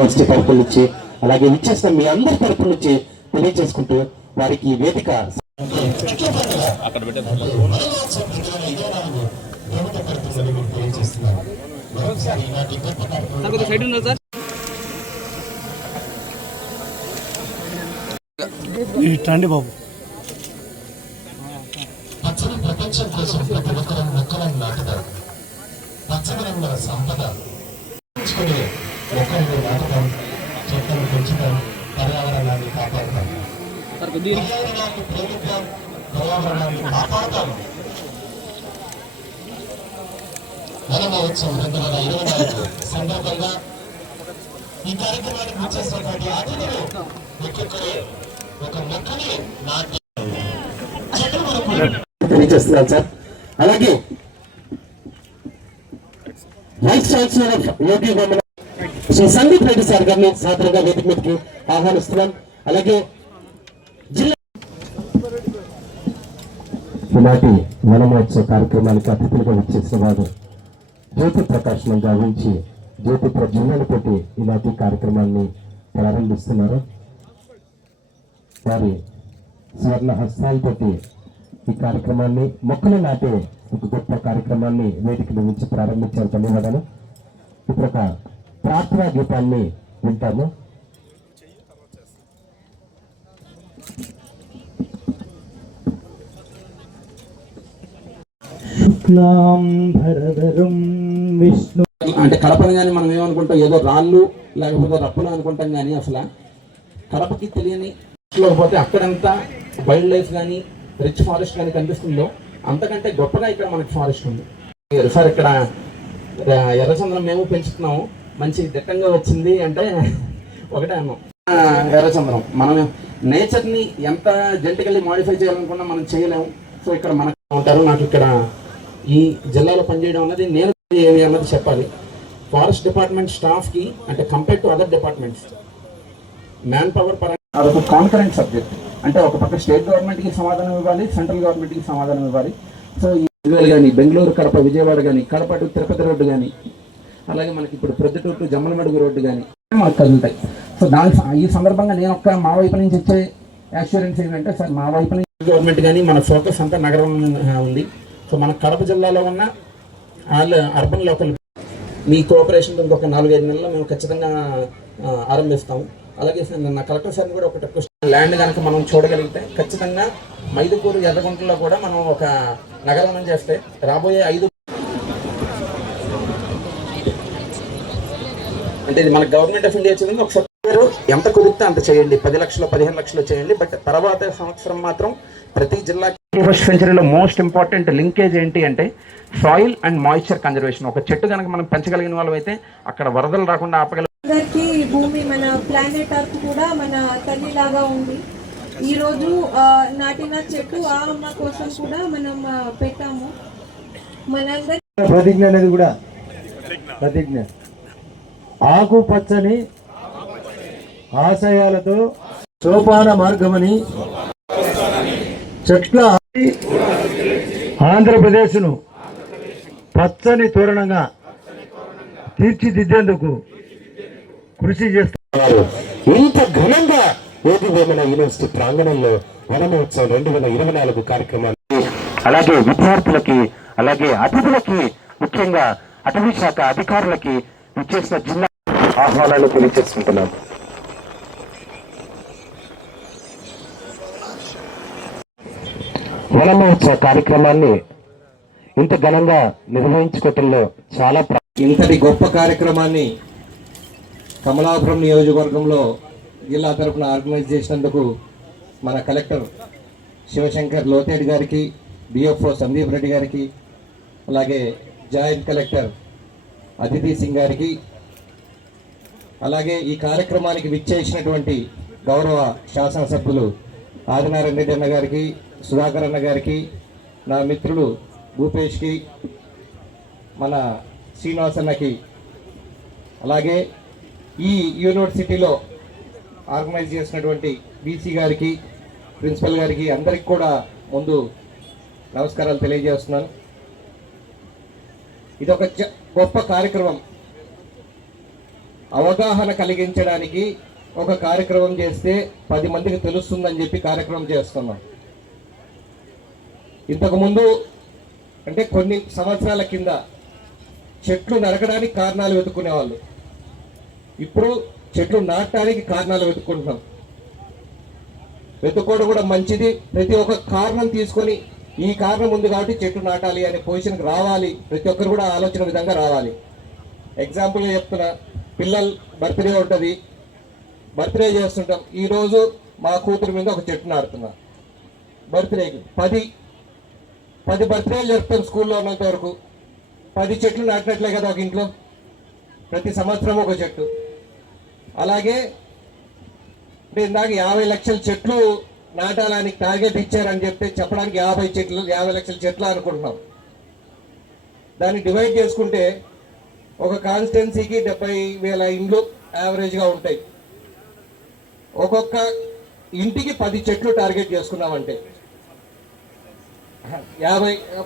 University తరపు నుంచి అలాగే ఇచ్చేసిన మీ అందరి తరపు నుంచి తెలియజేసుకుంటూ వారికి వేదిక రండి బాబు. పచ్చని ప్రపంచం కోసం ప్రతి ఒక్కరూ మొక్కలను నాటుతారు. పచ్చని రంగుల సంపద మొక్కలను నాటుతాం, చెట్లను పెంచుతాం, పర్యావరణాన్ని కాపాడుతాం, పర్యావరణాన్ని ప్రేమిద్దాం, పర్యావరణాన్ని కాపాడుతాం. వన మహోత్సవం 2024 సందర్భంగా ఈ కార్యక్రమానికి వచ్చేసినటువంటి అతిథులు ఒక్కొక్కరు ఒక మొక్కని నాటి తెలియజేస్తున్నాను సార్. అలాగే vice chancellor of Yogi Vemana Shri Sandeep Reddy sir గారిని సాధారణంగా వేదిక మీదకి ఆహ్వానిస్తున్నాం. అలాగే జిల్లా ఈనాటి వన మహోత్సవ కార్యక్రమానికి అతిథులుగా వచ్చేసిన వారు జ్యోతి ప్రకాశనం గావించి జ్యోతి ప్రజ్వలన పెట్టి ఈనాటి కార్యక్రమాన్ని ప్రారంభిస్తున్నారు. వారి స్వర్ణ హస్తాలతోటి ఈ కార్యక్రమాన్ని మొక్కలు నాటే ఒక గొప్ప కార్యక్రమాన్ని వేదిక నుంచి ప్రారంభించారు. ధన్యవాదాలు. ఇప్పుడు ఒక ప్రార్థనా గీతాన్ని వింటాము. విష్ణు అంటే కడపను కానీ మనం ఏమనుకుంటాం, ఏదో రాళ్ళు లేకపోతే రప్పులు అనుకుంటాం, కానీ అసలు కడపకి తెలియని పోతే అక్కడంతా వైల్డ్ లైఫ్ కానీ రిచ్ ఫారెస్ట్ కానీ కనిపిస్తుందో అంతకంటే గొప్పగా ఇక్కడ మనకి ఫారెస్ట్ ఉంది. సార్ ఇక్కడ ఎర్రచంద్రం మేము పెంచుతున్నాము, మంచి దిట్టంగా వచ్చింది అంటే ఒకటే అన్నాం. ఎర్రచంద్రం మనం నేచర్ని ఎంత జెంటికల్లీ మాడిఫై చేయాలనుకున్నా మనం చేయలేము. సో ఇక్కడ మనకు ఉంటారు. నాకు ఇక్కడ ఈ జిల్లాలో పనిచేయడం అన్నది నేను ఏమి అన్నది చెప్పాలి. ఫారెస్ట్ డిపార్ట్మెంట్ స్టాఫ్కి అంటే compare to other departments man power పరంగా అదొక కాన్కరెంట్ సబ్జెక్ట్. అంటే ఒక పక్క స్టేట్ గవర్నమెంట్కి సమాధానం ఇవ్వాలి, సెంట్రల్ గవర్నమెంట్కి సమాధానం ఇవ్వాలి. సో ఈ కానీ బెంగళూరు, కడప, విజయవాడ కానీ, కడప టు తిరుపతి రోడ్డు కానీ, అలాగే మనకి ఇప్పుడు ప్రొద్దుటూరు టు జమ్మలమడుగు రోడ్డు కానీ మనకు కదులుతాయి. సో ఈ సందర్భంగా నేను ఒక్క మా వైపు నుంచి ఇచ్చే అష్యూరెన్స్ ఏంటంటే, సార్ మా వైపు నుంచి గవర్నమెంట్ కానీ మన ఫోకస్ అంతా నగరం ఉంది. సో మన కడప జిల్లాలో ఉన్న ఆల్ అర్బన్ లోకల్ మీ కోఆపరేషన్తో ఇంకొక 4-5 నెలల్లో మేము ఖచ్చితంగా ఆరంభిస్తాము. అలాగే నా కలెక్టర్ సార్ని కూడా ఒకటి రిక్వెస్ట్, ల్యాండ్ కనుక మనం చూడగలిగితే ఖచ్చితంగా మైదుకూరు, ఎర్రగుంటలో కూడా మనం ఒక నగరం చేస్తే రాబోయే 5 అంటే ఇది మన గవర్నమెంట్ ఆఫ్ ఇండియా చేయండి. ఒకసారి ఎంత కుదిరితే అంత చేయండి, 10 లక్షలు 15 లక్షలు చేయండి. బట్ తర్వాత సంవత్సరం మాత్రం ప్రతి జిల్లాకి 21st సెంచరీలో మోస్ట్ ఇంపార్టెంట్ లింకేజ్ ఏంటి అంటే సాయిల్ అండ్ మాయిశ్చర్ కన్జర్వేషన్. ఒక చెట్టు కనుక మనం పెంచగలిగిన వాళ్ళం అయితే అక్కడ వరదలు రాకుండా ఆపగలం. భూమి మన ప్లానెట్ అర్త్ కూడా మన తల్లిలాగా ఉంది. ఈరోజు నాటిన చెట్టు ఆ అమ్మ కోసం కూడా మనం పెట్టాము. మనందరి ప్రతిజ్ఞ అనేది కూడా ప్రతిజ్ఞ ఆకు పచ్చని ఆశయాలతో సోపాన మార్గమని చెట్ల ఆంధ్రప్రదేశ్ను పచ్చని తోరణంగా తీర్చిదిద్దేందుకు కృషి చేస్తున్నారు. ఇంత ఘనంగా యోగి వేమన యూనివర్సిటీ ప్రాంగణంలో వన మహోత్సవం 2024 కార్యక్రమాలు, అలాగే విద్యార్థులకి, అలాగే అతిథులకి, ముఖ్యంగా అటవీ శాఖ అధికారులకి ఇచ్చేసిన జిల్లా ఆహ్వానాలు తెలియజేసుకుంటున్నాం. వన మహోత్సవ కార్యక్రమాన్ని ఇంత ఘనంగా నిర్వహించుకోవటంలో చాలా ఇంతటి గొప్ప కార్యక్రమాన్ని కమలాపురం నియోజకవర్గంలో జిల్లా తరఫున ఆర్గనైజ్ చేసినందుకు మన కలెక్టర్ శివశంకర్ లోతేడి గారికి, డిఎఫ్ఓ సందీప్ రెడ్డి గారికి, అలాగే జాయింట్ కలెక్టర్ అదితి సింగ్ గారికి, అలాగే ఈ కార్యక్రమానికి విచ్చేసినటువంటి గౌరవ శాసనసభ్యులు ఆదినారాయణ రెడ్డి అన్న గారికి, సుధాకర్ అన్న గారికి, నా మిత్రుడు భూపేష్కి, మన శ్రీనివాస్ అన్నకి, అలాగే ఈ యూనివర్సిటీలో ఆర్గనైజ్ చేసినటువంటి బీసీ గారికి, ప్రిన్సిపల్ గారికి, అందరికి కూడా ముందు నమస్కారాలు తెలియజేస్తున్నాను. ఇదొక గొప్ప కార్యక్రమం. అవగాహన కలిగించడానికి ఒక కార్యక్రమం చేస్తే 10 మందికి తెలుస్తుందని చెప్పి కార్యక్రమం చేస్తున్నాం. ఇంతకుముందు అంటే కొన్ని సంవత్సరాల కింద చెట్లు నరకడానికి కారణాలు వెతుక్కునేవాళ్ళు. ఇప్పుడు చెట్లు నాటడానికి కారణాలు వెతుక్కుంటున్నాం. వెతుక్కోవడం కూడా మంచిది. ప్రతి ఒక్క కారణం తీసుకొని ఈ కారణం ఉంది కాబట్టి చెట్లు నాటాలి అనే పొజిషన్కి రావాలి. ప్రతి ఒక్కరు కూడా ఆలోచన విధంగా రావాలి. ఎగ్జాంపుల్గా చెప్తున్నా, పిల్లల బర్త్డే ఉంటుంది, బర్త్డే చేస్తుంటాం. ఈరోజు మా కూతురు మీద ఒక చెట్టు నాటుతున్నా. బర్త్డేకి 10 బర్త్డేలు జరుపుతాం స్కూల్లో ఉన్నంత వరకు. 10 చెట్లు నాటినట్లే కదా ఒక ఇంట్లో, ప్రతి సంవత్సరం ఒక చెట్టు. అలాగే అంటే ఇందాక 50 లక్షల చెట్లు నాటాలని టార్గెట్ ఇచ్చారని చెప్తే చెప్పడానికి 50 లక్షల చెట్లు అనుకుంటున్నాం. దాన్ని డివైడ్ చేసుకుంటే ఒక కాన్స్టిట్యున్సీకి 70,000 ఇండ్లు యావరేజ్గా ఉంటాయి. ఒక్కొక్క ఇంటికి 10 చెట్లు టార్గెట్ చేసుకున్నామంటే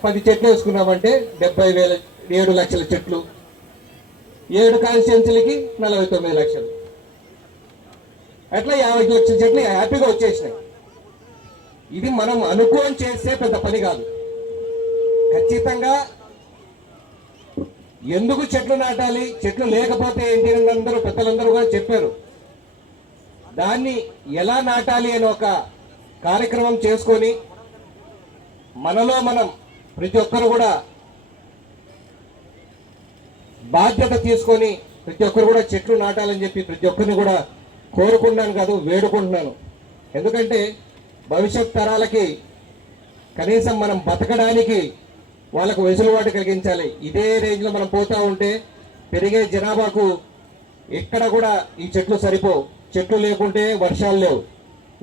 10 చెట్లు వేసుకున్నామంటే 7 లక్షల చెట్లు. 7 కాన్స్టిట్యున్సీలకి 49 లక్షలు. అట్లా 50 లక్షల చెట్లు హ్యాపీగా వచ్చేసినాయి. ఇది మనం అనుకోని చేస్తే పెద్ద పని కాదు. ఖచ్చితంగా ఎందుకు చెట్లు నాటాలి, చెట్లు లేకపోతే ఏంటి అని అందరూ పెద్దలందరూ కూడా చెప్పారు. దాన్ని ఎలా నాటాలి అని ఒక కార్యక్రమం చేసుకొని మనలో మనం ప్రతి ఒక్కరు కూడా బాధ్యత తీసుకొని ప్రతి ఒక్కరు కూడా చెట్లు నాటాలని చెప్పి ప్రతి ఒక్కరిని కూడా కోరుకుంటున్నాను కాదు, వేడుకుంటున్నాను. ఎందుకంటే భవిష్యత్ తరాలకి కనీసం మనం బతకడానికి వాళ్ళకు వెసులుబాటు కలిగించాలి. ఇదే రేంజ్లో మనం పోతూ ఉంటే పెరిగే జనాభాకు ఎక్కడ కూడా ఈ చెట్లు సరిపోవు. చెట్లు లేకుంటే వర్షాలు లేవు,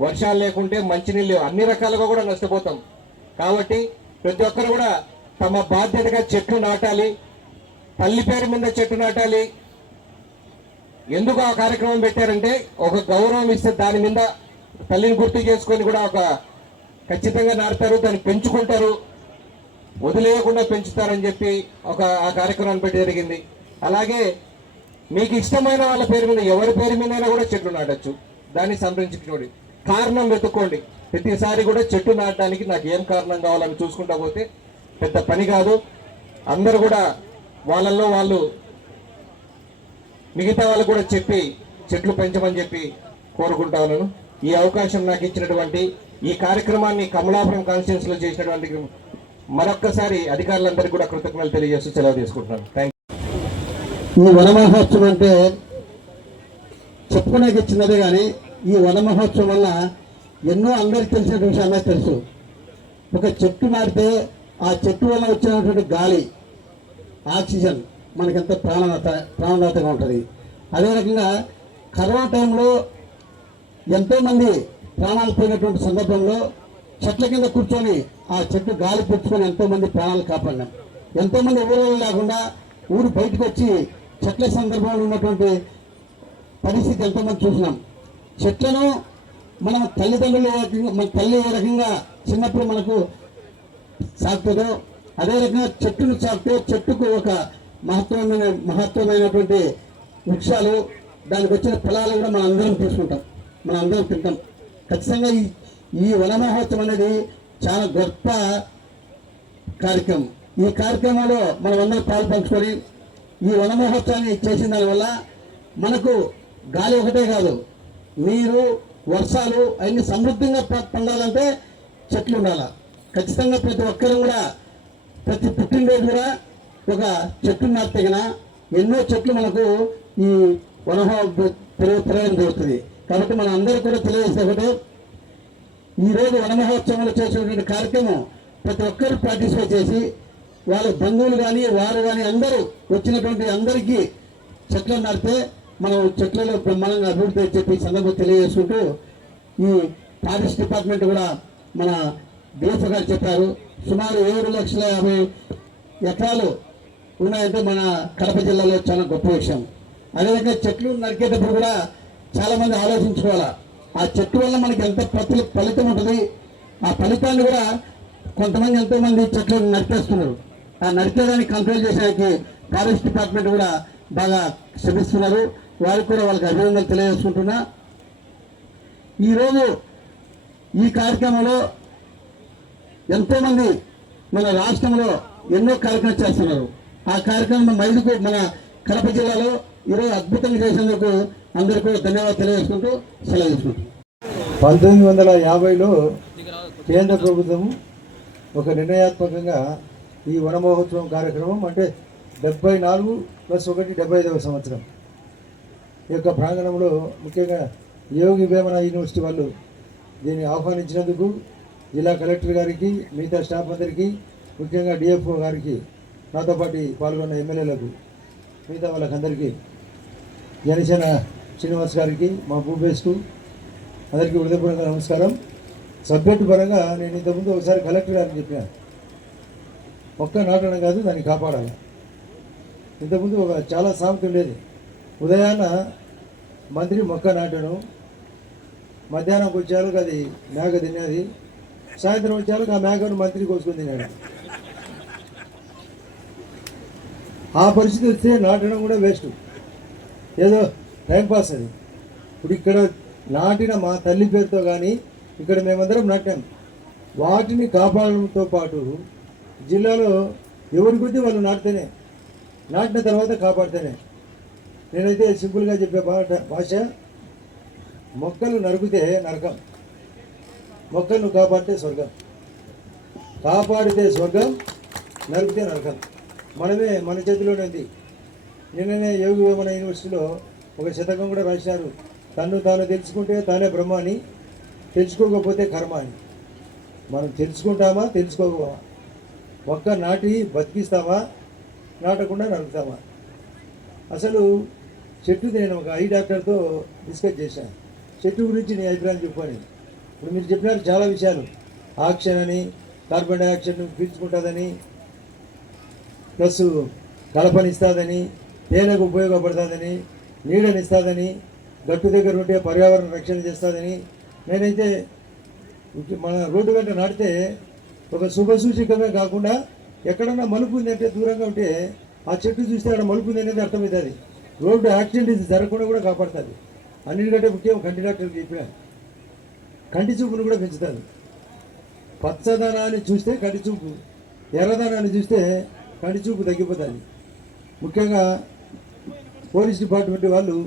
వర్షాలు లేకుంటే మంచినీళ్ళు లేవు, అన్ని రకాలుగా కూడా నష్టపోతాం. కాబట్టి ప్రతి ఒక్కరు కూడా తమ బాధ్యతగా చెట్లు నాటాలి. తల్లి పేరు మీద చెట్టు నాటాలి. ఎందుకు ఆ కార్యక్రమం పెట్టారంటే ఒక గౌరవం ఇస్తే దాని మీద తల్లిని గుర్తు చేసుకొని కూడా ఒక ఖచ్చితంగా నాటుతారు, దాన్ని పెంచుకుంటారు, వదిలేయకుండా పెంచుతారని చెప్పి ఆ కార్యక్రమాన్ని పెట్టి జరిగింది. అలాగే మీకు ఇష్టమైన వాళ్ళ పేరు మీద ఎవరి పేరు మీద కూడా చెట్లు నాటచ్చు. దాన్ని సంరక్షించుకోండి, కారణం వెతుక్కోండి. ప్రతిసారి కూడా చెట్టు నాటడానికి నాకు ఏం కారణం కావాలని చూసుకుంటా పోతే పెద్ద పని కాదు. అందరూ కూడా వాళ్ళల్లో వాళ్ళు మిగతా వాళ్ళు కూడా చెప్పి చెట్లు పెంచమని చెప్పి కోరుకుంటా ఉన్నాను. ఈ అవకాశం నాకు ఇచ్చినటువంటి ఈ కార్యక్రమాన్ని కమలాపురం కాన్స్టిట్యున్సీలో చేసినటువంటి మరొక్కసారి అధికారులందరికీ కూడా కృతజ్ఞతలు తెలియజేస్తూ సెలవు తీసుకుంటున్నాను. థ్యాంక్ ఈ వన మహోత్సవం అంటే చెప్పుకునేకి చిన్నదే, కానీ ఈ వన మహోత్సవం వల్ల ఎన్నో అందరికి తెలిసిన విషయాలు తెలుసు. ఒక చెట్టు నాటితే ఆ చెట్టు వల్ల వచ్చినటువంటి గాలి, ఆక్సిజన్ మనకెంత ప్రాణదాతగా ఉంటుంది. అదే రకంగా కరోనా టైంలో ఎంతోమంది ప్రాణాలు పోయినటువంటి సందర్భంలో చెట్ల కింద కూర్చొని ఆ చెట్టు గాలి పుచ్చుకొని ఎంతోమంది ప్రాణాలు కాపాడినాం. ఎంతోమంది ఊళ్ళో లేకుండా ఊరు బయటకు వచ్చి చెట్ల సందర్భంలో ఉన్నటువంటి పరిస్థితి ఎంతోమంది చూసినాం. చెట్లను మనం తల్లిదండ్రులు మన తల్లి ఏ రకంగా చిన్నప్పుడు మనకు సాగుతుందో అదే రకంగా చెట్టును సాగితే చెట్టుకు ఒక మహత్వమైనటువంటి వృక్షాలు, దానికి వచ్చిన ఫలాలు కూడా మనం అందరం తీసుకుంటాం, మనం అందరం తింటాం. ఖచ్చితంగా ఈ వన మహోత్సవం అనేది చాలా గొప్ప కార్యక్రమం. ఈ కార్యక్రమంలో మనం అందరం పాలు పంచుకొని ఈ వన మహోత్సవాన్ని చేసిన దానివల్ల మనకు గాలి ఒకటే కాదు, నీరు, వర్షాలు అన్ని సమృద్ధిగా పొందాలంటే చెట్లు ఉండాలి. ఖచ్చితంగా ప్రతి ఒక్కరు కూడా ప్రతి పుట్టినరోజు కూడా ఒక చెట్టు నాటిన ఎన్నో చెట్లు మనకు ఈ వన ప్రయోజనం జరుగుతుంది. కాబట్టి మన అందరూ కూడా తెలియజేసే ఒకటే, ఈరోజు వన మహోత్సవంలో చేసినటువంటి కార్యక్రమం ప్రతి ఒక్కరు పార్టిసిపేట్ చేసి వాళ్ళ బంధువులు కానీ వారు కానీ అందరూ వచ్చినటువంటి అందరికీ చెట్లు నాటితే మనం చెట్లలో బ్రహ్మాండంగా అభివృద్ధి చెప్పి సందర్భం తెలియజేసుకుంటూ, ఈ ఫారెస్ట్ డిపార్ట్మెంట్ కూడా మన డిఎఫ్ఓ గారు చెప్పారు, సుమారు 7,50,000 ఎకరాలు ఉన్నాయంటే మన కడప జిల్లాలో చాలా గొప్ప విషయం. అదేవిధంగా చెట్లు నరికేటప్పుడు కూడా చాలామంది ఆలోచించుకోవాలా, ఆ చెట్టు వల్ల మనకి ఎంత ఫలితం ఉంటుంది. ఆ ఫలితాన్ని కూడా కొంతమంది ఎంతోమంది చెట్లు నరికేస్తున్నారు. ఆ నరికేదాన్ని కంట్రోల్ చేసేదానికి ఫారెస్ట్ డిపార్ట్మెంట్ కూడా బాగా శ్రమిస్తున్నారు. వారికి కూడా వాళ్ళకి అభినందనలు తెలియజేసుకుంటున్నా. ఈరోజు ఈ కార్యక్రమంలో ఎంతోమంది మన రాష్ట్రంలో ఎన్నో కార్యక్రమాలు చేస్తున్నారు. ఆ కార్యక్రమం మైలుకు మన కడప జిల్లాలో ఈరోజు అద్భుతంగా చేసేందుకు అందరికీ కూడా ధన్యవాదాలు తెలియజేసుకుంటూ సెలవు తీసుకుంటాం. 1950లో కేంద్ర ప్రభుత్వం ఒక నిర్ణయాత్మకంగా ఈ వన మహోత్సవం కార్యక్రమం అంటే 74+1 75వ సంవత్సరం ఈ యొక్క ప్రాంగణంలో ముఖ్యంగా యోగి వేమన యూనివర్సిటీ వాళ్ళు దీన్ని ఆహ్వానించినందుకు జిల్లా కలెక్టర్ గారికి, మిగతా స్టాఫ్ అందరికీ, ముఖ్యంగా డిఎఫ్ఓ గారికి, నాతో పాటు పాల్గొన్న ఎమ్మెల్యేలకు, మిగతా వాళ్ళకందరికీ, జనసేన శ్రీనివాస్ గారికి, మా భూపేష్కు అందరికీ హృదయపూర్వక నమస్కారం. సబ్జెక్టు పరంగా నేను ఇంతకుముందు ఒకసారి కలెక్టర్ గారికి చెప్పిన మొక్క నాటడం కాదు, దాన్ని కాపాడాలి. ఇంతకుముందు ఒక చాలా సామెత ఉండేది. ఉదయాన్న మంత్రి మొక్క నాటడం, మధ్యాహ్నంకి వచ్చేలకు అది మేక తినేది, సాయంత్రం వచ్చేలకు ఆ మేకను మంత్రి కోసుకొని తినాడు. ఆ పరిస్థితి వస్తే నాటడం కూడా వేస్ట్, ఏదో టైంపాస్ అది. ఇప్పుడు ఇక్కడ నాటిన మా తల్లి పేరుతో కానీ ఇక్కడ మేమందరం నాటాం. వాటిని కాపాడడంతో పాటు జిల్లాలో ఎవరి కొద్దీ వాళ్ళు నాటిన తర్వాత కాపాడితేనే. నేనైతే సింపుల్గా చెప్పే భాష, మొక్కలు నరికితే నరకం, మొక్కలను కాపాడితే స్వర్గం. కాపాడితే స్వర్గం, నరికితే నరకం. మన చేతిలోనే ఉంది. నిన్ననే యోగి వేమన యూనివర్సిటీలో ఒక శతకం కూడా రాసినారు. తను తాను తెలుసుకుంటే తానే బ్రహ్మ అని, తెలుసుకోకపోతే కర్మ అని. మనం తెలుసుకుంటామా, తెలుసుకోకపోవా? మొక్క నాటి బతికిస్తామా, నాటకుండా నరుకుతామా? అసలు చెట్టుది నేను ఒక ఐ డాక్టర్తో డిస్కస్ చేశాను. చెట్టు గురించి నీ అభిప్రాయం చెప్పని. ఇప్పుడు మీరు చెప్పినారు చాలా విషయాలు. ఆక్సిజన్ అని, కార్బన్ డైఆక్సైడ్ పీల్చుకుంటుందని, ప్లస్ కలపనిస్తుందని, తేనెకు ఉపయోగపడుతుందని, నీడనిస్తుందని, గట్టు దగ్గర ఉంటే పర్యావరణ రక్షణ చేస్తుందని. నేనైతే మన రోడ్డు వెంట నాటితే ఒక శుభసూచికమే కాకుండా ఎక్కడన్నా మలుపు ఉందంటే దూరంగా ఉంటే ఆ చెట్టు చూస్తే అక్కడ మలుపు ఉంది అనేది అర్థమవుతుంది. రోడ్డు యాక్సిడెంట్ జరగకుండా కూడా కాపాడుతుంది. అన్నిటికంటే ముఖ్యం కంటి డాక్టర్కి చెప్పిన కంటి చూపును కూడా పెంచుతుంది. పచ్చదనాన్ని చూస్తే కంటి చూపు, ఎర్రదనాన్ని చూస్తే కంటి చూపు తగ్గిపోతుంది. ముఖ్యంగా పోలీస్ డిపార్ట్మెంట్ వాళ్ళు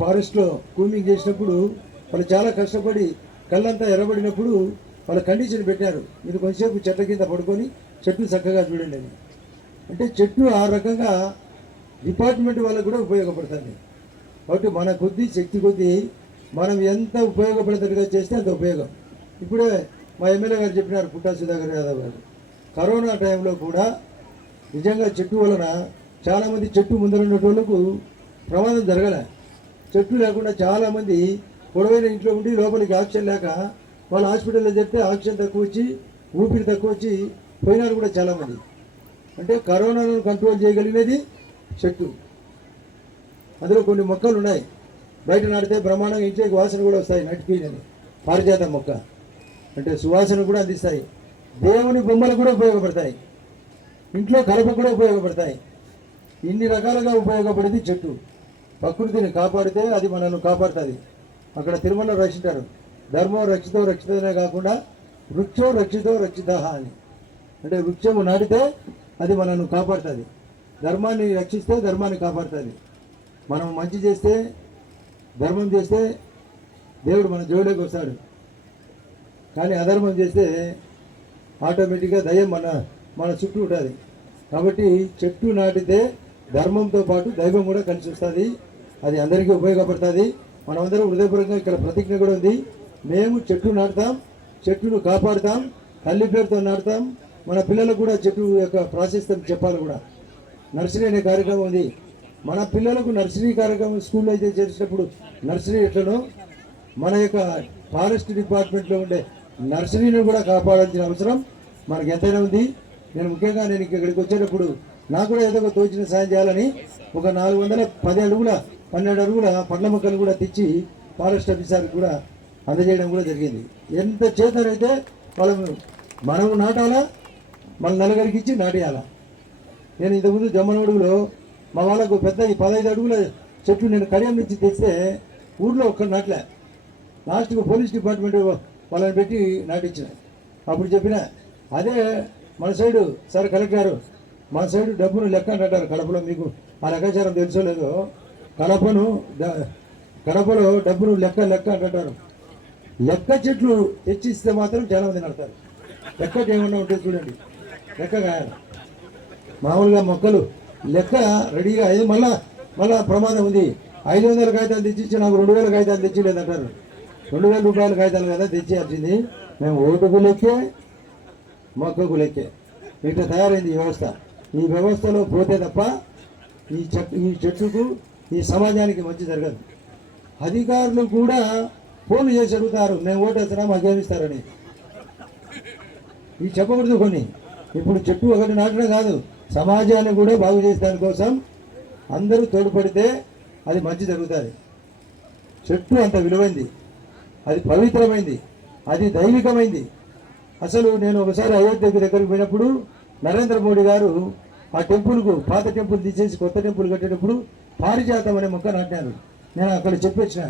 ఫారెస్ట్లో కూమింగ్ చేసినప్పుడు వాళ్ళు చాలా కష్టపడి కళ్ళంతా ఎర్రబడినప్పుడు వాళ్ళ కండిషన్ పెట్టారు, మీరు కొంచెంసేపు చెట్ల కింద పడుకొని చెట్టు చక్కగా చూడండి అని. అంటే చెట్టు ఆ రకంగా డిపార్ట్మెంట్ వాళ్ళకు కూడా ఉపయోగపడుతుంది. కాబట్టి మన కొద్దీ శక్తి కొద్దీ మనం ఎంత ఉపయోగపడేటట్టుగా చేస్తే అంత ఉపయోగం. ఇప్పుడే మా ఎమ్మెల్యే గారు చెప్పినారు, పుట్టా సుధాకర్ యాదవ్ గారు, కరోనా టైంలో కూడా నిజంగా చెట్టు వలన చాలామంది చెట్టు ముందర ఉన్నటువంటి ప్రమాదం జరగలే. చెట్టు లేకుండా చాలామంది పొడవైన ఇంట్లో ఉండి లోపలికి ఆక్సిజన్ లేక వాళ్ళు హాస్పిటల్లో చెప్తే ఆక్సిజన్ తక్కువ వచ్చి, ఊపిరి తక్కువ వచ్చి పోయినారు కూడా చాలామంది. అంటే కరోనాను కంట్రోల్ చేయగలిగినది చెట్టు. అందులో కొన్ని మొక్కలు ఉన్నాయి, బయట నాటితే బ్రహ్మాండంగా ఇంట్లోకి వాసన కూడా వస్తాయి. నటిపోయినది పారిజాత మొక్క అంటే సువాసన కూడా అందిస్తాయి. దేవుని బొమ్మలు కూడా ఉపయోగపడతాయి, ఇంట్లో కలప కూడా ఉపయోగపడతాయి. ఇన్ని రకాలుగా ఉపయోగపడేది చెట్టు. ప్రకృతిని కాపాడితే అది మనల్ని కాపాడుతుంది. అక్కడ తిరుమలలో రక్షించారు, ధర్మం రక్షితో రక్షితనే కాకుండా వృక్షో రక్షితో రక్షిత అని. అంటే వృక్షము నాటితే అది మనల్ని కాపాడుతుంది, ధర్మాన్ని రక్షిస్తే ధర్మాన్ని కాపాడుతుంది. మనం మంచి చేస్తే, ధర్మం చేస్తే దేవుడు మన జోలిలోకి వస్తాడు. కానీ అధర్మం చేస్తే ఆటోమేటిక్గా దయ్యం మన చుట్టూ ఉంటుంది. కాబట్టి చెట్టు నాటితే ధర్మంతో పాటు దైవం కూడా కలిసి వస్తుంది. అది అందరికీ ఉపయోగపడుతుంది. మనమందరం హృదయపూర్వకంగా ఇక్కడ ప్రతిజ్ఞ కూడా ఉంది, మేము చెట్టు నాటుతాం, చెట్టును కాపాడుతాం, తల్లి పేరుతో నాటుతాం. మన పిల్లలకు కూడా చెట్టు యొక్క ప్రాశస్త్యం చెప్పాలి కూడా. నర్సరీ అనే కార్యక్రమం ఉంది. మన పిల్లలకు నర్సరీ కార్యక్రమం స్కూల్లో అయితే చేసేటప్పుడు నర్సరీ ఎట్లనో మన యొక్క ఫారెస్ట్ డిపార్ట్మెంట్లో ఉండే నర్సరీని కూడా కాపాడాల్సిన అవసరం మనకు ఎంతైనా ఉంది. నేను ముఖ్యంగా ఇక్కడికి వచ్చేటప్పుడు నాకు కూడా ఏదో ఒక తోచిన సాయం చేయాలని ఒక 410 అడుగుల 12 అడుగుల పండ్ల మొక్కలు కూడా తెచ్చి ఫారెస్ట్ ఆఫీసర్కి కూడా అందజేయడం కూడా జరిగింది. ఎంత చేతనైతే మనము నాటాలా, మన నలుగురికి ఇచ్చి నాటేయాలా. నేను ఇంతకుముందు జమ్మనడుగులో మా వాళ్ళకు పెద్ద 15 అడుగుల చెట్లు నేను కడియం నుంచి తెస్తే ఊర్లో ఒక్కడ నాట్లే. లాస్ట్కి పోలీస్ డిపార్ట్మెంట్ వాళ్ళని పెట్టి నాటించిన. అప్పుడు చెప్పిన అదే మన సైడు సార్ కలెక్టర్ గారు, మన సైడు డబ్బును లెక్క అంటారు కడపలో, మీకు ఆ లెక్కాచారం తెలుసో లేదో, కడపలో డబ్బును లెక్క అంటారు. లెక్క చెట్లు తెచ్చిస్తే మాత్రం చాలా మంది నడతారు. లెక్కటి ఏమన్నా ఉంటే చూడండి, లెక్క కాయాలి. మామూలుగా మొక్కలు లెక్క రెడీగా మళ్ళా ప్రమాదం ఉంది. 500 కాగితాలు తెచ్చిచ్చి నాకు 2000 కాగితాలు తెచ్చిలేదంటారు. 2000 రూపాయల కాగితాలు కదా తెచ్చేయాల్సింది. మేము ఓటుకు లెక్కే, మొక్కకు లెక్కే, ఇట్లా తయారైంది ఈ వ్యవస్థ. ఈ వ్యవస్థలో పోతే తప్ప ఈ చెట్టుకు, ఈ సమాజానికి మంచి జరగదు. అధికారులు కూడా ఫోన్లు చేసి అడుగుతారు, మేము ఓటు వేసినా మాకేమిస్తారని. ఇవి చెప్పకూడదు కొన్ని. ఇప్పుడు చెట్టు ఒకటి నాటడం కాదు, సమాజాన్ని కూడా బాగు చేసే దానికోసం అందరూ తోడ్పడితే అది మంచి జరుగుతుంది. చెట్టు అంత విలువైంది, అది పవిత్రమైంది, అది దైవికమైంది. అసలు నేను ఒకసారి అయోధ్య దగ్గరికి పోయినప్పుడు నరేంద్ర మోడీ గారు ఆ టెంపుల్కు, పాత టెంపుల్ తీసేసి కొత్త టెంపుల్ కట్టేటప్పుడు పారిజాతం అనే మొక్క నాటారు. నేను అక్కడ చెప్పొచ్చిన,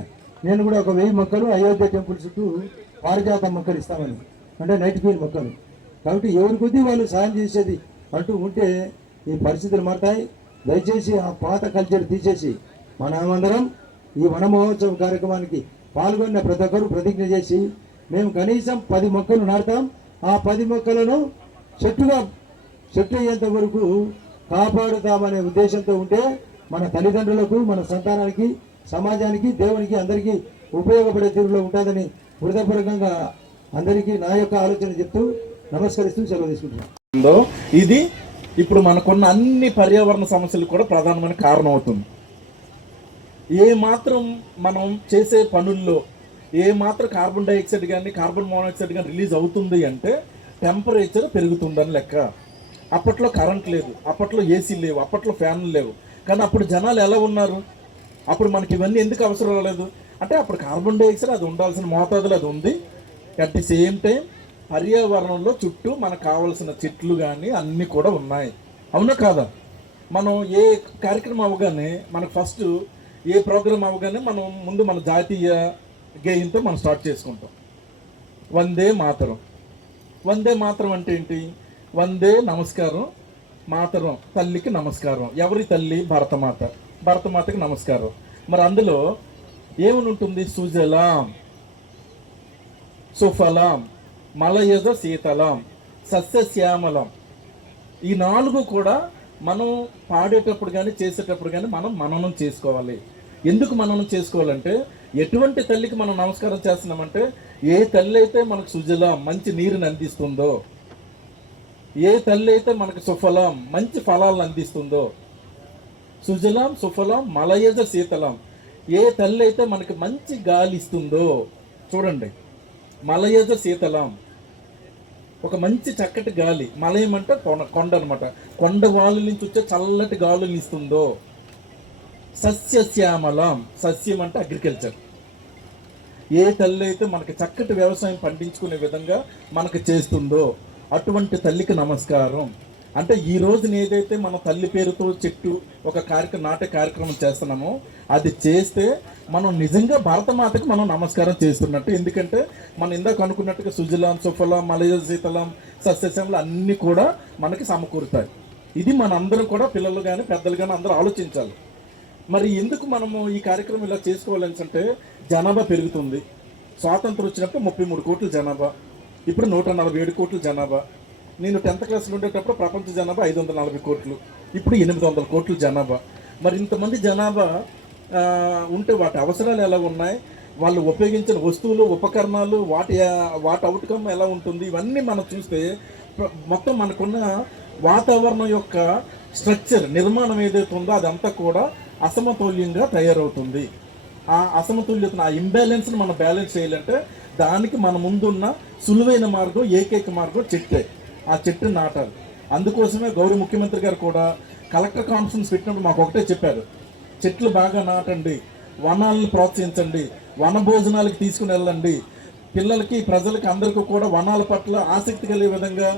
నేను కూడా ఒక 1000 మొక్కలు అయోధ్య టెంపుల్ చుట్టూ పారిజాతం మొక్కలు ఇస్తామని, అంటే నైట్ క్వీన్ మొక్కలు. కాబట్టి ఎవరి కొద్దీ వాళ్ళు సాయం చేసేది అంటూ ఉంటే ఈ పరిస్థితులు మారుతాయి. దయచేసి ఆ పాత కల్చర్ తీసేసి మనమందరం ఈ వన మహోత్సవం కార్యక్రమానికి పాల్గొన్న ప్రతి ఒక్కరు ప్రతిజ్ఞ చేసి మేము కనీసం 10 మొక్కలు నాటుతాం. ఆ 10 మొక్కలను చెట్టు అయ్యేంత వరకు కాపాడుతామనే ఉద్దేశంతో ఉంటే మన తల్లిదండ్రులకు, మన సంతానానికి, సమాజానికి, దేవునికి అందరికీ ఉపయోగపడే తీరులో ఉంటుందని హృదయపూర్వకంగా అందరికీ నా యొక్క ఆలోచన చెప్తూ నమస్కరిస్తూ సెలవు తీసుకుంటున్నాను. ఇది ఇప్పుడు మనకున్న అన్ని పర్యావరణ సమస్యలు కూడా ప్రధానమైన కారణం అవుతుంది. ఏ మాత్రం మనం చేసే పనుల్లో ఏ మాత్రం కార్బన్ డైఆక్సైడ్ కానీ కార్బన్ మోనాక్సైడ్ కానీ రిలీజ్ అవుతుంది అంటే టెంపరేచర్ పెరుగుతుందని లెక్క. అప్పట్లో కరెంట్ లేదు, అప్పట్లో ఏసీ లేవు, అప్పట్లో ఫ్యాన్లు లేవు. కానీ అప్పుడు జనాలు ఎలా ఉన్నారు? అప్పుడు మనకి ఇవన్నీ ఎందుకు అవసరం రాలేదు అంటే అప్పుడు కార్బన్ డైఆక్సైడ్ అది ఉండాల్సిన మోతాదులో అది ఉంది. అట్ ది సేమ్ టైం పర్యావరణంలో చుట్టూ మనకు కావాల్సిన చెట్లు కానీ అన్నీ కూడా ఉన్నాయి. అవునా కాదా? మనం ఏ కార్యక్రమం అవగానే మనకు ఫస్ట్ ఏ ప్రోగ్రామ్ అవగానే మనం ముందు మన జాతీయ గేయంతో మనం స్టార్ట్ చేసుకుంటాం. వందే మాతరం. వందే మాతరం అంటే ఏంటి? వందే నమస్కారం, మాతరం తల్లికి నమస్కారం. ఎవరి తల్లి? భరతమాత. భరతమాతకి నమస్కారం. మరి అందులో ఏమని ఉంటుంది? సుజలాం, సుఫలాం, మలయజ శీతలం, సస్యశ్యామలం. ఈ 4 కూడా మనం పాడేటప్పుడు కానీ చేసేటప్పుడు కానీ మనం మననం చేసుకోవాలి. ఎందుకు మననం చేసుకోవాలంటే ఎటువంటి తల్లికి మనం నమస్కారం చేస్తున్నామంటే ఏ తల్లి అయితే మనకు సుజలాం మంచి నీరుని అందిస్తుందో, ఏ తల్లి అయితే మనకు సుఫలాం మంచి ఫలాలను అందిస్తుందో, సుజలాం సుఫలాం మలయజ శీతలం, ఏ తల్లి అయితే మనకి మంచి గాలి ఇస్తుందో. చూడండి, మలయజ శీతలం ఒక మంచి చక్కటి గాలి. మలయం అంటే కొండ అనమాట. కొండ వాళ్ళు నుంచి వచ్చే చల్లటి గాలుని ఇస్తుందో. సస్యశ్యామలం, సస్యం అంటే అగ్రికల్చర్. ఏ తల్లి అయితే మనకి చక్కటి వ్యవసాయం పండించుకునే విధంగా మనకు చేస్తుందో అటువంటి తల్లికి నమస్కారం. అంటే ఈ రోజున ఏదైతే మన తల్లి పేరుతో చెట్టు ఒక నాటే కార్యక్రమం చేస్తున్నామో అది చేస్తే మనం నిజంగా భారతమాతకి మనం నమస్కారం చేస్తున్నట్టు. ఎందుకంటే మనం ఇందాక అనుకున్నట్టుగా సుజలాం సుఫలాం మలయజ శీతలం సస్యశ్యామలు అన్నీ కూడా మనకి సమకూరుతాయి. ఇది మనందరం కూడా పిల్లలు కానీ పెద్దలు కానీ అందరూ ఆలోచించాలి. మరి ఎందుకు మనము ఈ కార్యక్రమం ఇలా చేసుకోవాలని అంటే జనాభా పెరుగుతుంది. స్వాతంత్రం వచ్చినప్పుడు 33 కోట్ల జనాభా, ఇప్పుడు 147 కోట్ల జనాభా. నేను 10th క్లాస్లో ఉండేటప్పుడు ప్రపంచ జనాభా 540 కోట్లు, ఇప్పుడు 800 కోట్ల జనాభా. మరి ఇంతమంది జనాభా ఉంటే వాటి అవసరాలు ఎలా ఉన్నాయి, వాళ్ళు ఉపయోగించిన వస్తువులు ఉపకరణాలు వాటి అవుట్కమ్ ఎలా ఉంటుంది, ఇవన్నీ మనం చూస్తే మొత్తం మనకున్న వాతావరణం యొక్క స్ట్రక్చర్ నిర్మాణం ఏదైతే ఉందో అదంతా కూడా అసమతుల్యంగా తయారవుతుంది. ఆ అసమతుల్యతను, ఆ ఇంబ్యాలెన్స్ని మనం బ్యాలెన్స్ చేయాలంటే దానికి మన ముందున్న సులువైన మార్గం, ఏకైక మార్గం చెట్టే. ఆ చెట్టు నాటాలి. అందుకోసమే గౌరవ ముఖ్యమంత్రి గారు కూడా కలెక్టర్ కాన్ఫరెన్స్ పెట్టినప్పుడు మాకు ఒకటే చెప్పారు, చెట్లు బాగా నాటండి, వనాలను ప్రోత్సహించండి, వన భోజనాలకు తీసుకుని వెళ్ళండి, పిల్లలకి ప్రజలకి అందరికీ కూడా వనాల పట్ల ఆసక్తి కలిగే విధంగా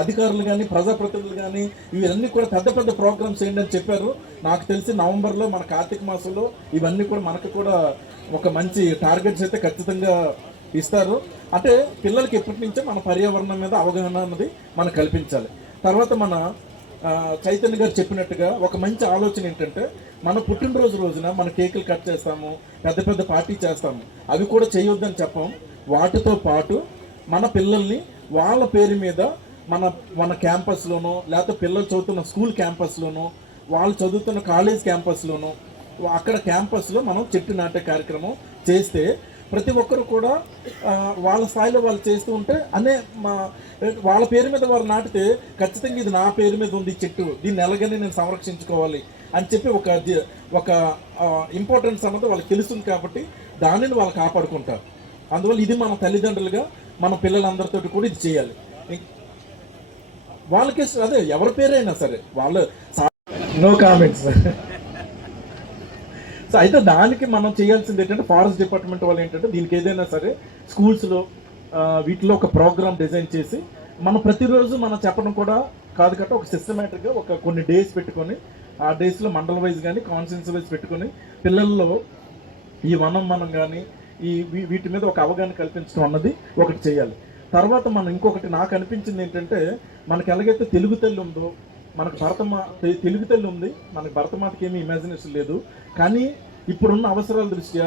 అధికారులు కానీ ప్రజాప్రతినిధులు కానీ ఇవన్నీ కూడా పెద్ద పెద్ద ప్రోగ్రామ్స్ ఏంటి అని చెప్పారు. నాకు తెలిసి నవంబర్లో మన కార్తీక మాసంలో ఇవన్నీ కూడా మనకు కూడా ఒక మంచి టార్గెట్స్ అయితే ఖచ్చితంగా ఇస్తారు. అంటే పిల్లలకి ఎప్పటి నుంచో మన పర్యావరణం మీద అవగాహన అన్నది మనం కల్పించాలి. తర్వాత మన చైతన్య గారు చెప్పినట్టుగా ఒక మంచి ఆలోచన ఏంటంటే మన పుట్టినరోజు రోజున మన కేకులు కట్ చేస్తాము, పెద్ద పెద్ద పార్టీ చేస్తాము, అవి కూడా చేయొద్దని చెప్పాం. వాటితో పాటు మన పిల్లల్ని వాళ్ళ పేరు మీద మన క్యాంపస్లోనో లేకపోతే పిల్లలు చదువుతున్న స్కూల్ క్యాంపస్లోనో వాళ్ళు చదువుతున్న కాలేజ్ క్యాంపస్లోనో అక్కడ క్యాంపస్లో మనం చెట్టు నాటే కార్యక్రమం చేస్తే ప్రతి ఒక్కరు కూడా వాళ్ళ స్థాయిలో వాళ్ళు చేస్తూ ఉంటే వాళ్ళ పేరు మీద వారు నాటితే ఖచ్చితంగా ఇది నా పేరు మీద ఉంది చెట్టు, దీన్ని ఎలాగని నేను సంరక్షించుకోవాలి అని చెప్పి ఒక ఇంపార్టెన్స్ అన్నది వాళ్ళకి తెలుస్తుంది. కాబట్టి దానిని వాళ్ళు కాపాడుకుంటారు. అందువల్ల ఇది మన తల్లిదండ్రులుగా మన పిల్లలందరితో కూడా ఇది చేయాలి. వాళ్ళకి అదే ఎవరి పేరైనా సరే వాళ్ళు నో కామెంట్స్. సో అయితే దానికి మనం చేయాల్సింది ఏంటంటే ఫారెస్ట్ డిపార్ట్మెంట్ వాళ్ళు ఏంటంటే దీనికి ఏదైనా సరే స్కూల్స్లో వీటిలో ఒక ప్రోగ్రామ్ డిజైన్ చేసి మనం ప్రతిరోజు మనం చెప్పడం కూడా కాదు కాబట్టి ఒక సిస్టమేటిక్గా ఒక కొన్ని డేస్ పెట్టుకొని ఆ డేస్లో మండల వైజ్ కానీ కాన్స్టిట్యున్సీ వైజ్ పెట్టుకొని పిల్లల్లో ఈ మనం కానీ వీటి మీద ఒక అవగాహన కల్పించడం అన్నది ఒకటి చేయాలి. తర్వాత మనం ఇంకొకటి నాకు అనిపించింది ఏంటంటే మనకి ఎలాగైతే తెలుగు తల్లి ఉందో మనకు తెలుగు తల్లి ఉంది, మనకు భరతమాతకి ఏమీ ఇమాజినేషన్ లేదు. కానీ ఇప్పుడున్న అవసరాల దృష్ట్యా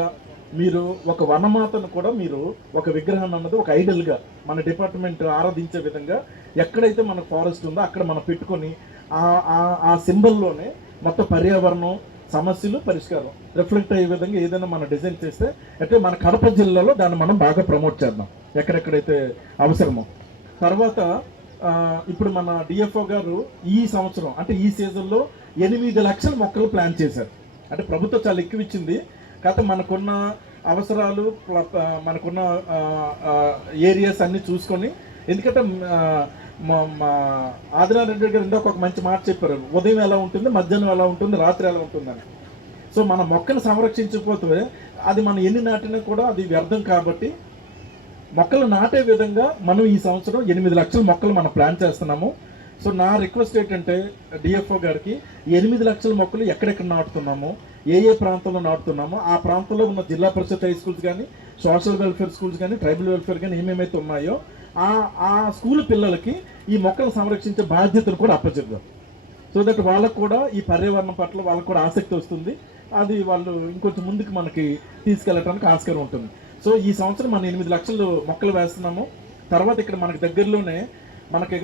మీరు ఒక వనమాతను కూడా మీరు ఒక విగ్రహాన్ని అన్నది ఒక ఐడల్గా మన డిపార్ట్మెంట్ ఆరాధించే విధంగా ఎక్కడైతే మన ఫారెస్ట్ ఉందో అక్కడ మనం పెట్టుకొని ఆ సింబల్లోనే మొత్తం పర్యావరణం సమస్యలు పరిష్కారం రిఫ్లెక్ట్ అయ్యే విధంగా ఏదైనా మనం డిజైన్ చేస్తే అంటే మన కడప జిల్లాలో దాన్ని మనం బాగా ప్రమోట్ చేద్దాం ఎక్కడెక్కడైతే అవసరమో. తర్వాత ఇప్పుడు మన డిఎఫ్ఓ గారు ఈ సంవత్సరం అంటే ఈ సీజన్లో 8 లక్షల మొక్కలు ప్లాన్ చేశారు. అంటే ప్రభుత్వం చాలా ఎక్కువ ఇచ్చింది. కాకపోతే మనకున్న అవసరాలు మనకున్న ఏరియాస్ అన్నీ చూసుకొని, ఎందుకంటే మా ఆదినారెడ్డి గారు ఇందాక ఒక మంచి మాట చెప్పారు, ఉదయం ఎలా ఉంటుంది, మధ్యాహ్నం ఎలా ఉంటుంది, రాత్రి ఎలా ఉంటుందని. సో మన మొక్కను సంరక్షించకపోతే అది మనం ఎన్ని నాటినా కూడా అది వ్యర్థం. కాబట్టి మొక్కలు నాటే విధంగా మనం ఈ సంవత్సరం 8 లక్షల మొక్కలు మనం ప్లాన్ చేస్తున్నాము. సో నా రిక్వెస్ట్ ఏంటంటే డిఎఫ్ఓ గారికి 8 లక్షల మొక్కలు ఎక్కడెక్కడ నాటుతున్నామో, ఏ ప్రాంతంలో నాటుతున్నామో ఆ ప్రాంతంలో ఉన్న జిల్లా పరిషత్ హై స్కూల్స్ కానీ, సోషల్ వెల్ఫేర్ స్కూల్స్ కానీ, ట్రైబల్ వెల్ఫేర్ కానీ ఏమేమైతే ఉన్నాయో ఆ స్కూల్ పిల్లలకి ఈ మొక్కలు సంరక్షించే బాధ్యతను కూడా అప్పచెప్దాం. సో దట్ వాళ్ళకు కూడా ఈ పర్యావరణం పట్ల వాళ్ళకు కూడా ఆసక్తి వస్తుంది. అది వాళ్ళు ఇంకొంచెం ముందుకు మనకి తీసుకెళ్ళడానికి ఆస్కారం ఉంటుంది. సో ఈ సంవత్సరం మనం 8 లక్షలు మొక్కలు వేస్తున్నాము. తర్వాత ఇక్కడ మనకి దగ్గరలోనే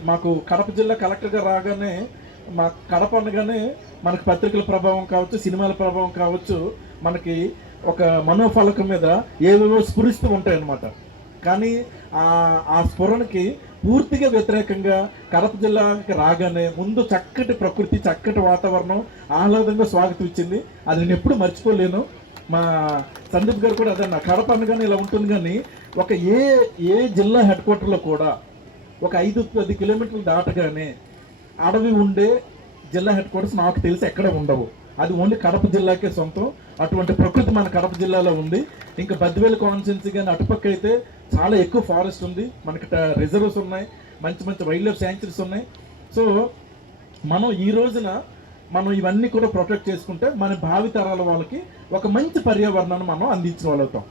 మాకు కడప జిల్లా కలెక్టర్గా రాగానే మా కడప అనగానే మనకి పత్రికల ప్రభావం కావచ్చు, సినిమాల ప్రభావం కావచ్చు, మనకి ఒక మనోఫలకం మీద ఏవేవో స్ఫురిస్తూ ఉంటాయన్నమాట. కానీ ఆ స్ఫురణకి పూర్తిగా వ్యతిరేకంగా కడప జిల్లాకి రాగానే ముందు చక్కటి ప్రకృతి, చక్కటి వాతావరణం, ఆహ్లాదంగా స్వాగతం ఇచ్చింది. అది నేను ఎప్పుడు మర్చిపోలేను. మా సందీప్ గారు కూడా అదే నా కడప అనగానే ఇలా ఉంటుంది. కానీ ఒక ఏ జిల్లా హెడ్ క్వార్టర్లో కూడా ఒక 5-10 కిలోమీటర్లు దాటగానే అడవి ఉండే జిల్లా హెడ్ క్వార్టర్స్ నాకు తెలిసి ఎక్కడ ఉండవు. అది ఓన్లీ కడప జిల్లాకే సొంతం. అటువంటి ప్రకృతి మన కడప జిల్లాలో ఉంది. ఇంకా బద్దివేలు కాన్స్టిట్యున్సీ కానీ అటుపక్క అయితే చాలా ఎక్కువ ఫారెస్ట్ ఉంది, మనకి రిజర్వ్స్ ఉన్నాయి, మంచి మంచి వైల్డ్ లైఫ్ శాంక్చురీస్ ఉన్నాయి. సో మనం ఈ రోజున మనం ఇవన్నీ కూడా ప్రొటెక్ట్ చేసుకుంటే మన భావి తరాల వాళ్ళకి ఒక మంచి పర్యావరణాన్ని మనం అందించిన వాళ్ళు అవుతాం.